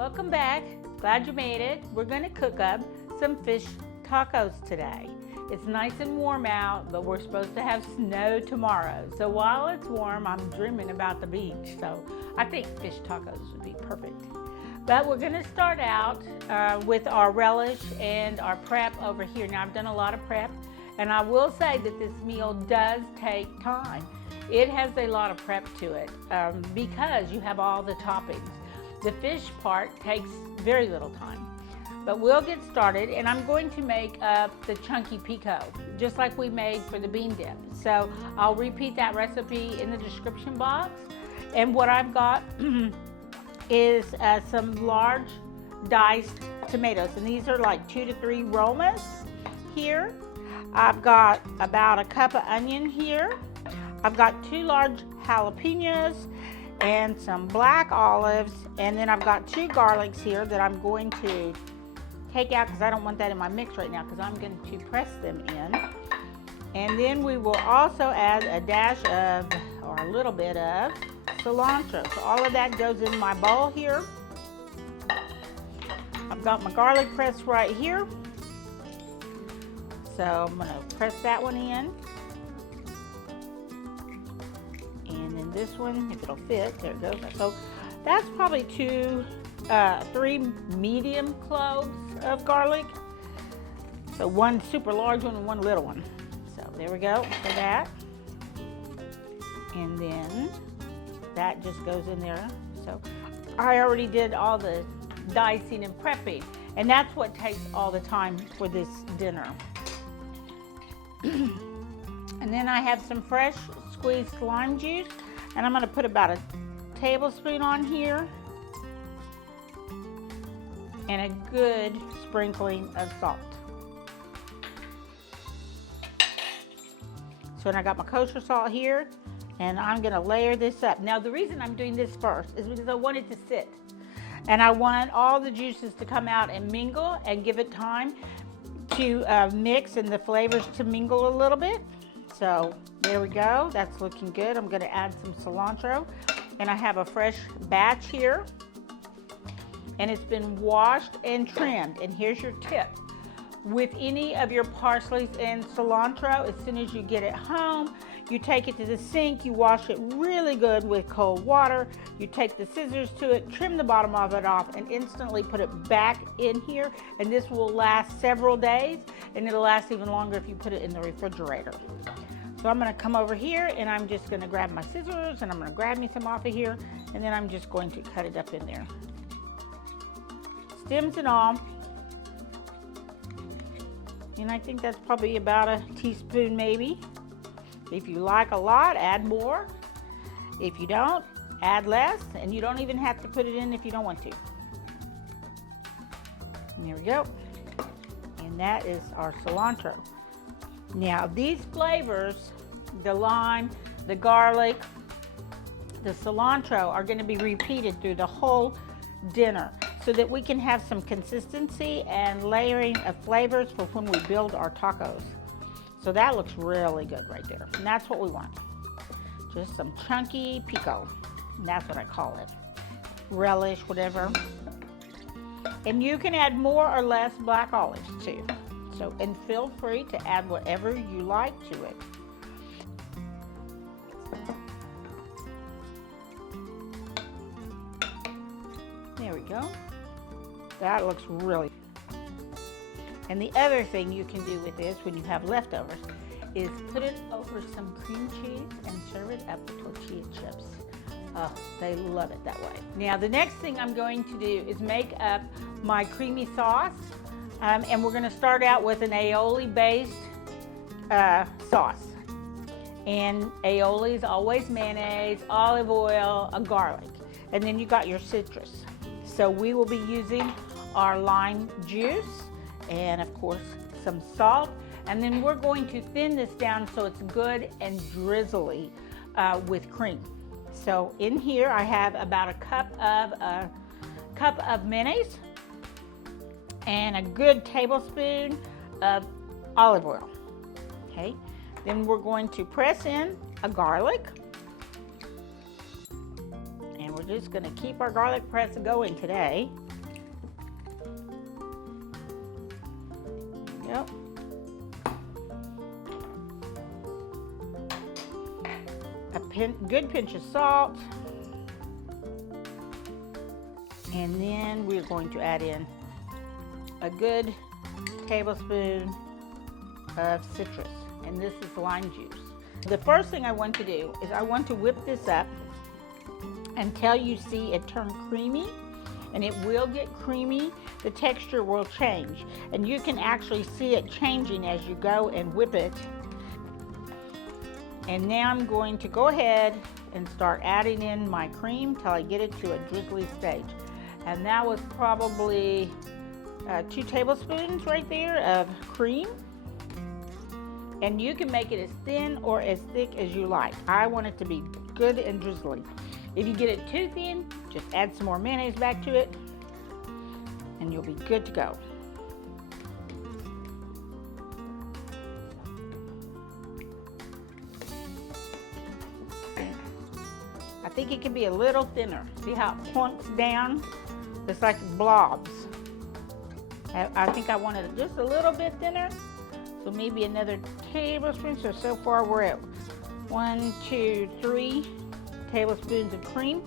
Welcome back. Glad you made it. We're going to cook up some fish tacos today. It's nice and warm out, but we're supposed to have snow tomorrow. So while it's warm, I'm dreaming about the beach. So I think fish tacos would be perfect. But we're going to start out with our relish and our prep over here. Now I've done a lot of prep, and I will say that this meal does take time. It has a lot of prep to it because you have all the toppings. The fish part takes very little time. But we'll get started, and I'm going to make up the chunky pico, just like we made for the bean dip. So I'll repeat that recipe in the description box. And what I've got is some large diced tomatoes, and these are like 2 to 3 Romas here. I've got about a cup of onion here. I've got 2 large jalapenos and some black olives, and then I've got 2 garlics here that I'm going to take out because I don't want that in my mix right now because I'm going to press them in. And then we will also add a dash of, or a little bit of, cilantro. So all of that goes in my bowl here. I've got my garlic press right here. So I'm going to press that one in. And then this one, if it'll fit, there it goes. So that's probably 3 medium cloves of garlic. So 1 super large one and 1 little one. So there we go for that. And then that just goes in there. So I already did all the dicing and prepping, and that's what takes all the time for this dinner. And then I have some fresh squeezed lime juice, and I'm going to put about a tablespoon on here and a good sprinkling of salt. So and I got my kosher salt here, and I'm going to layer this up. Now the reason I'm doing this first is because I want it to sit, and I want all the juices to come out and mingle and give it time to mix and the flavors to mingle a little bit. So there we go, that's looking good. I'm going to add some cilantro, and I have a fresh batch here, and it's been washed and trimmed. And here's your tip: with any of your parsley and cilantro, as soon as you get it home, you take it to the sink, you wash it really good with cold water, you take the scissors to it, trim the bottom of it off, and instantly put it back in here. And this will last several days, and it'll last even longer if you put it in the refrigerator. So I'm going to come over here, and I'm just going to grab my scissors, and I'm going to grab me some off of here, and then I'm just going to cut it up in there, stems and all. And I think that's probably about a teaspoon maybe. If you like a lot, add more. If you don't, add less, and you don't even have to put it in if you don't want to. And there we go. And that is our cilantro. Now these flavors, the lime, the garlic, the cilantro, are going to be repeated through the whole dinner so that we can have some consistency and layering of flavors for when we build our tacos. So that looks really good right there. And that's what we want. Just some chunky pico. And that's what I call it. Relish, whatever. And you can add more or less black olives too. So, and feel free to add whatever you like to it. There we go. That looks really good. And the other thing you can do with this when you have leftovers is put it over some cream cheese and serve it up with tortilla chips. Oh, they love it that way. Now the next thing I'm going to do is make up my creamy sauce. And we're going to start out with an aioli based sauce. And aioli is always mayonnaise, olive oil, a garlic. And then you got your citrus. So we will be using our lime juice and of course some salt. And then we're going to thin this down so it's good and drizzly with cream. So in here I have about a cup of mayonnaise and a good tablespoon of olive oil. Okay, then we're going to press in a garlic, and we're just going to keep our garlic press going today. Yep. Good pinch of salt. And then we're going to add in a good tablespoon of citrus. And this is lime juice. The first thing I want to do is I want to whip this up until you see it turn creamy. And it will get creamy. The texture will change. And you can actually see it changing as you go and whip it. And now I'm going to go ahead and start adding in my cream till I get it to a drizzly stage. And that was probably 2 tablespoons right there of cream. And you can make it as thin or as thick as you like. I want it to be good and drizzly. If you get it too thin, just add some more mayonnaise back to it and you'll be good to go. I think it can be a little thinner. See how it plunks down? It's like blobs. I think I wanted it just a little bit thinner. So maybe another tablespoon. So far we're at 1, 2, 3 tablespoons of cream.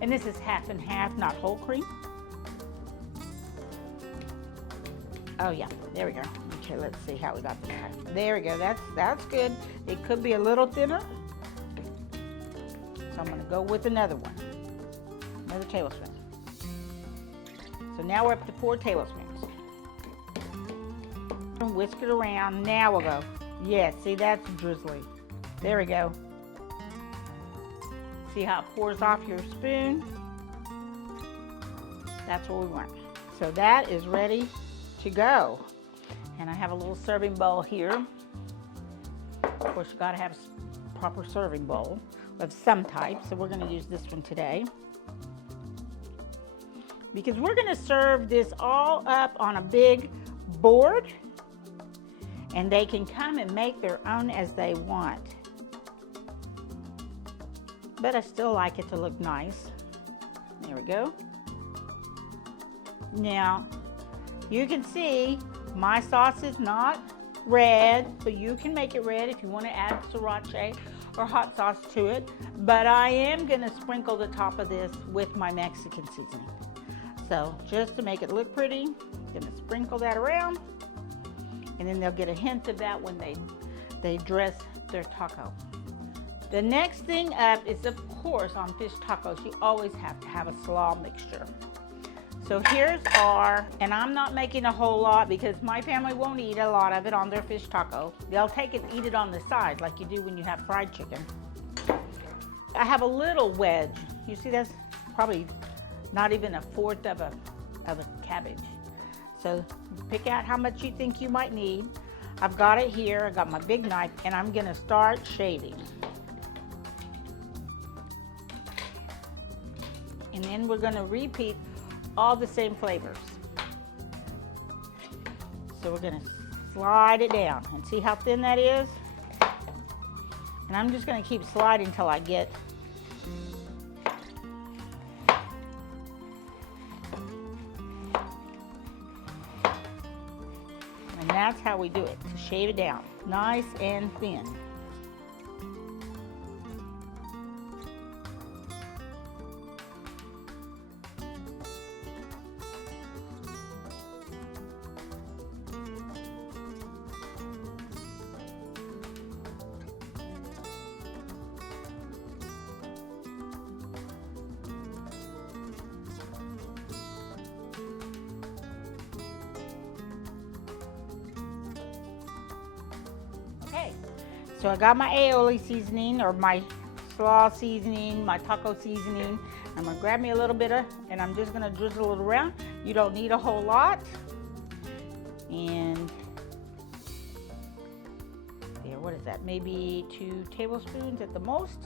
And this is half and half, not whole cream. Oh yeah, there we go. Okay, let's see how we got that. There we go, that's good. It could be a little thinner. So I'm gonna go with another one, another tablespoon. So now we're up to 4 tablespoons. Whisk it around. Now we'll go. Yes, see, that's drizzly. There we go. See how it pours off your spoon? That's what we want. So that is ready to go. And I have a little serving bowl here. Of course, you gotta have a proper serving bowl of some type. So we're gonna use this one today. Because we're gonna serve this all up on a big board. And they can come and make their own as they want. But I still like it to look nice. There we go. Now, you can see my sauce is not red, but you can make it red if you want to add sriracha or hot sauce to it. But I am gonna sprinkle the top of this with my Mexican seasoning. So just to make it look pretty, I'm gonna sprinkle that around. And then they'll get a hint of that when they dress their taco. The next thing up is, of course, on fish tacos, you always have to have a slaw mixture. So here's our, and I'm not making a whole lot because my family won't eat a lot of it on their fish taco. They'll take it and eat it on the side like you do when you have fried chicken. I have a little wedge. You see, that's probably not even a fourth of a cabbage. So pick out how much you think you might need. I've got it here, I got my big knife, and I'm gonna start shaving. And then we're gonna repeat all the same flavors. So we're gonna slide it down and see how thin that is. And I'm just gonna keep sliding until I get and that's how we do it, to shave it down, nice and thin. Okay, so I got my aioli seasoning, or my slaw seasoning, my taco seasoning. I'm gonna grab me a little bit of, and I'm just gonna drizzle it around. You don't need a whole lot. And there, what is that? Maybe 2 tablespoons at the most.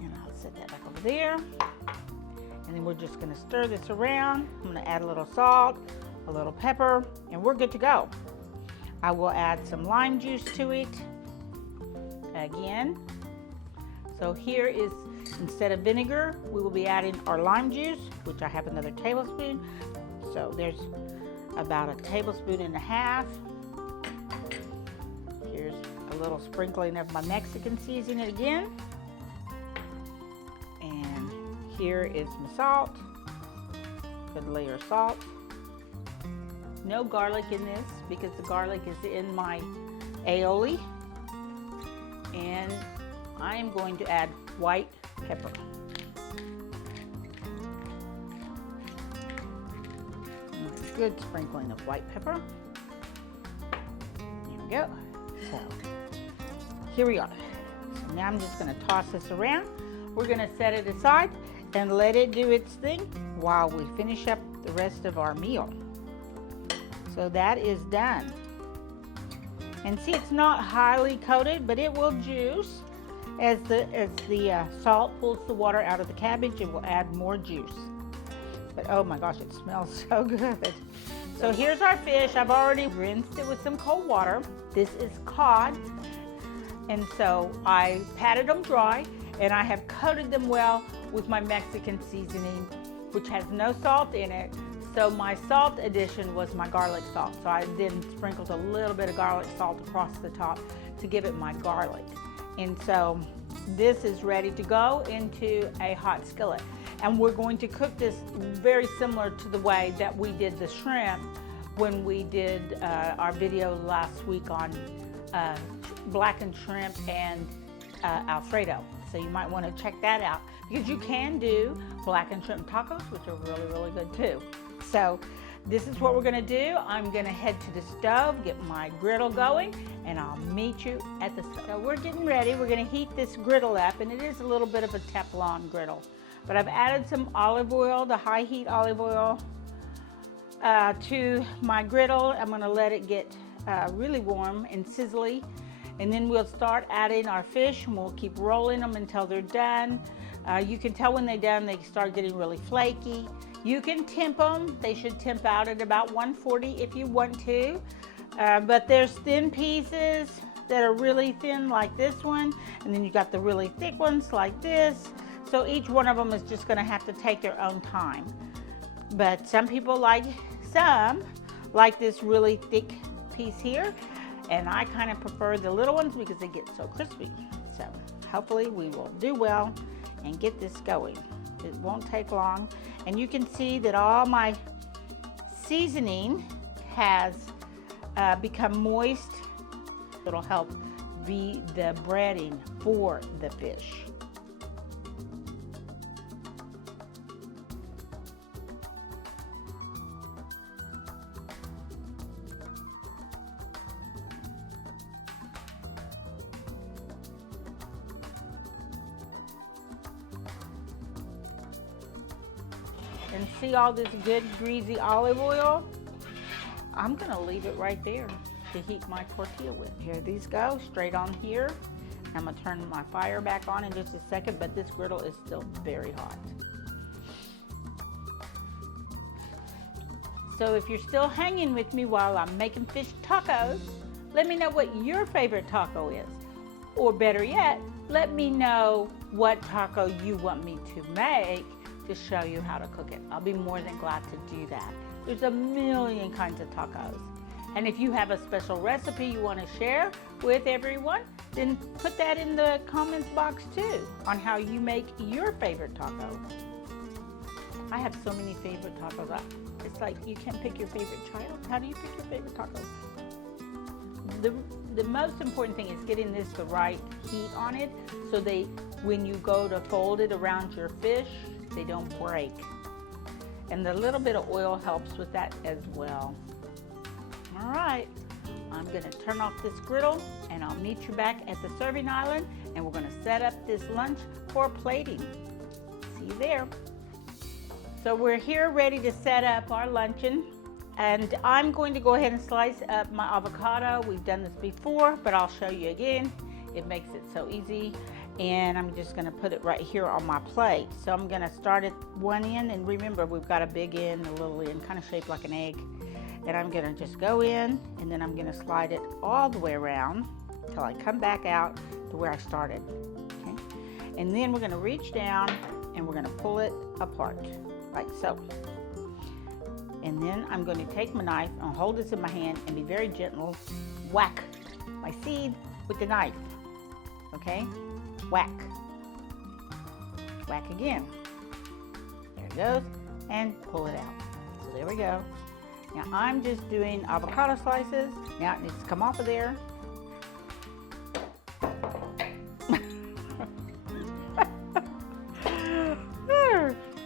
And I'll set that back over there. And then we're just gonna stir this around. I'm gonna add a little salt, a little pepper, and we're good to go. I will add some lime juice to it again. So here is, instead of vinegar, we will be adding our lime juice, which I have another tablespoon. So there's about a tablespoon and a half. Here's a little sprinkling of my Mexican seasoning again. And here is my salt. Good layer of salt. No garlic in this because the garlic is in my aioli. And I am going to add white pepper. A good sprinkling of white pepper. There we go. So here we are. So now I'm just going to toss this around. We're going to set it aside and let it do its thing while we finish up the rest of our meal. So that is done. And see, it's not highly coated, but it will juice. As the salt pulls the water out of the cabbage, it will add more juice. But oh my gosh, it smells so good. So here's our fish. I've already rinsed it with some cold water. This is cod. And so I patted them dry, and I have coated them well with my Mexican seasoning, which has no salt in it. So my salt addition was my garlic salt. So I then sprinkled a little bit of garlic salt across the top to give it my garlic. And so this is ready to go into a hot skillet. And we're going to cook this very similar to the way that we did the shrimp when we did our video last week on blackened shrimp and Alfredo. So you might want to check that out because you can do blackened shrimp tacos, which are really, really good too. So this is what we're going to do. I'm going to head to the stove, get my griddle going, and I'll meet you at the stove. So we're getting ready. We're going to heat this griddle up, and it is a little bit of a Teflon griddle. But I've added some olive oil, the high heat olive oil, to my griddle. I'm going to let it get really warm and sizzly. And then we'll start adding our fish, and we'll keep rolling them until they're done. You can tell when they're done, they start getting really flaky. You can temp them. They should temp out at about 140 if you want to. But there's thin pieces that are really thin like this one. And then you got the really thick ones like this. So each one of them is just gonna have to take their own time. But some people like this really thick piece here. And I kind of prefer the little ones because they get so crispy. So hopefully we will do well and get this going. It won't take long. And you can see that all my seasoning has become moist. It'll help be the breading for the fish. And see all this good greasy olive oil? I'm gonna leave it right there to heat my tortilla with. Here these go, straight on here. I'm gonna turn my fire back on in just a second, but this griddle is still very hot. So if you're still hanging with me while I'm making fish tacos, let me know what your favorite taco is. Or better yet, let me know what taco you want me to make to show you how to cook it. I'll be more than glad to do that. There's a million kinds of tacos. And if you have a special recipe you want to share with everyone, then put that in the comments box too on how you make your favorite taco. I have so many favorite tacos. It's like you can't pick your favorite child. How do you pick your favorite taco? The most important thing is getting this the right heat on it so when you go to fold it around your fish, they don't break. And the little bit of oil helps with that as well. All right, I'm gonna turn off this griddle and I'll meet you back at the serving island and we're gonna set up this lunch for plating. See you there. So we're here ready to set up our luncheon, and I'm going to go ahead and slice up my avocado. We've done this before, but I'll show you again. It makes it so easy. And I'm just gonna put it right here on my plate. So I'm gonna start at one end, and remember we've got a big end, a little end, kind of shaped like an egg. And I'm gonna just go in, and then I'm gonna slide it all the way around until I come back out to where I started, okay? And then we're gonna reach down, and we're gonna pull it apart, like so. And then I'm going to take my knife and hold this in my hand and be very gentle. Whack my seed with the knife. Okay? Whack. Whack again. There it goes. And pull it out. So there we go. Now I'm just doing avocado slices. Now it needs to come off of there.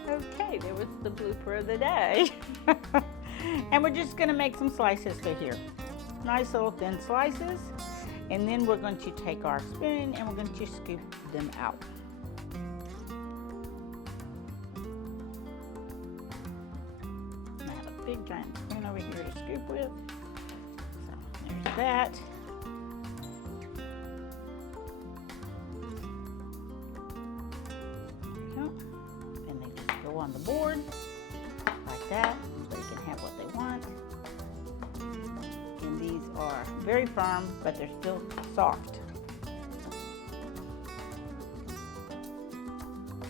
Okay, there was the blooper of the day. And we're just going to make some slices to here. Nice little thin slices. And then we're going to take our spoon and we're going to scoop them out. I have a big giant spoon over here to scoop with. So there's that. On the board like that. Everybody can have what they want. And these are very firm, but they're still soft.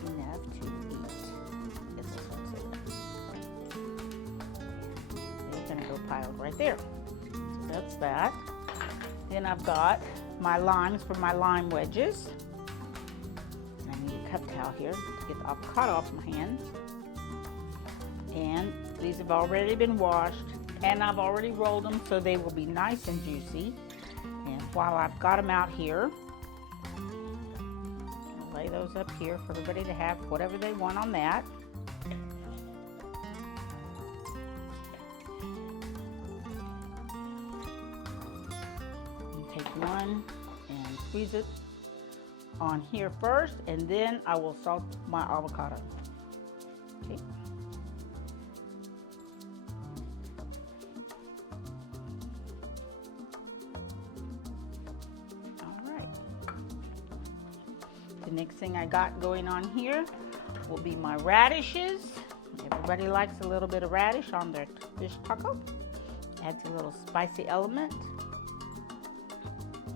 Enough to eat. Get this one so they're gonna go piled right there. So that's that. Then I've got my limes for my lime wedges. I need a cup towel here to get the avocado off my hands. And these have already been washed, and I've already rolled them so they will be nice and juicy. And while I've got them out here, I'll lay those up here for everybody to have whatever they want on that. And take one and squeeze it on here first, and then I will salt my avocado. Okay. The next thing I got going on here will be my radishes. Everybody likes a little bit of radish on their fish taco. Adds a little spicy element.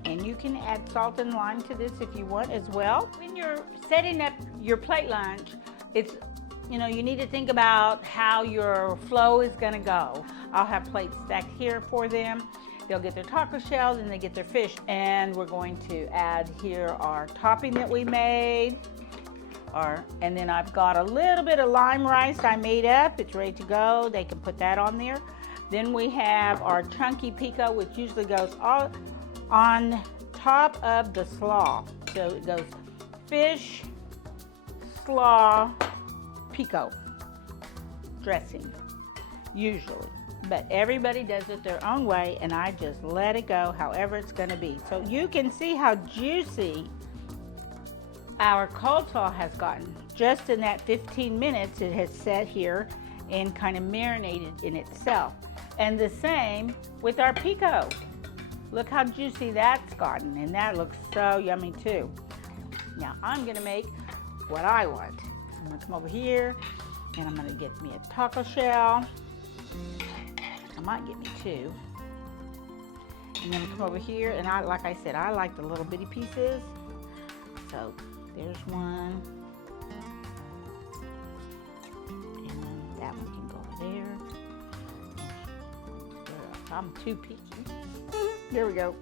And you can add salt and lime to this if you want as well. When you're setting up your plate lunch, it's, you need to think about how your flow is gonna go. I'll have plates stacked here for them. They'll get their taco shells and they get their fish. And we're going to add here our topping that we made. And then I've got a little bit of lime rice I made up. It's ready to go. They can put that on there. Then we have our chunky pico, which usually goes all on top of the slaw. So it goes fish, slaw, pico dressing, usually. But everybody does it their own way, and I just let it go however it's going to be. So you can see how juicy our coleslaw has gotten. Just in that 15 minutes it has sat here and kind of marinated in itself. And the same with our pico. Look how juicy that's gotten, and that looks so yummy too. Now I'm going to make what I want. I'm going to come over here and I'm going to get me a taco shell. I might get me two. And then come over here, and like I said, I like the little bitty pieces. So there's one. And then that one can go over there. I'm too picky. There we go.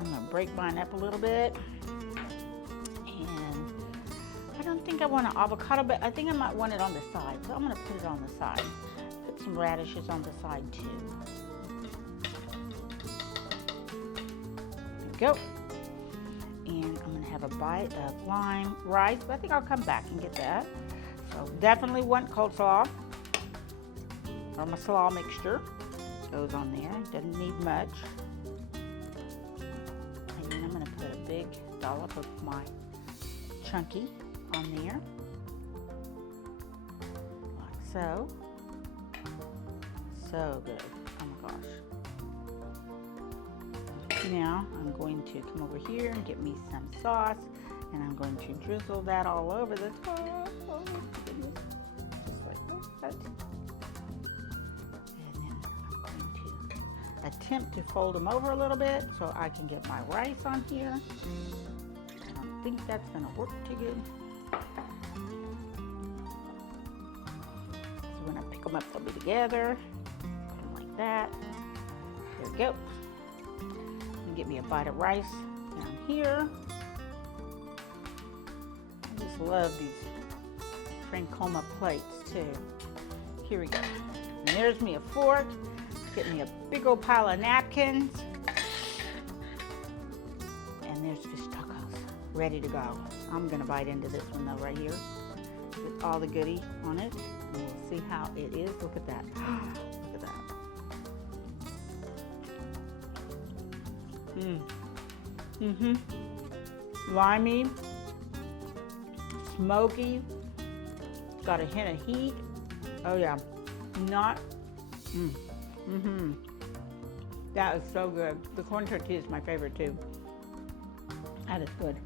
I'm gonna break mine up a little bit. And I don't think I want an avocado, but I think I might want it on the side. So I'm gonna put it on the side. Some radishes on the side too. There we go. And I'm gonna have a bite of lime rice, but I think I'll come back and get that. So definitely want coleslaw or my slaw mixture. Goes on there, doesn't need much. And then I'm gonna put a big dollop of my chunky on there, like so. So good. Oh my gosh. Now I'm going to come over here and get me some sauce, and I'm going to drizzle that all over the top. Oh my goodness. Just like that. And then I'm going to attempt to fold them over a little bit so I can get my rice on here. I don't think that's going to work too good. So when I pick them them up, they'll be together. Put them like that. There we go. And get me a bite of rice down here. I just love these Francoma plates too. Here we go. And there's me a fork. Get me a big old pile of napkins. And there's fish tacos ready to go. I'm gonna bite into this one though right here with all the goodie on it. And we'll see how it is. Look at that. Look at that. Limey, smoky, got a hint of heat. Oh yeah, not, That is so good. The corn tortilla is my favorite too. That is good.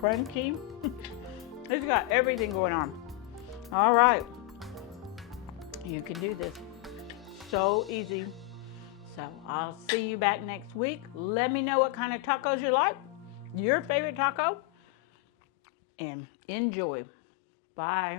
Crunchy. It's got everything going on. All right, you can do this. So easy. So I'll see you back next week. Let me know what kind of tacos you like, your favorite taco, and enjoy. Bye.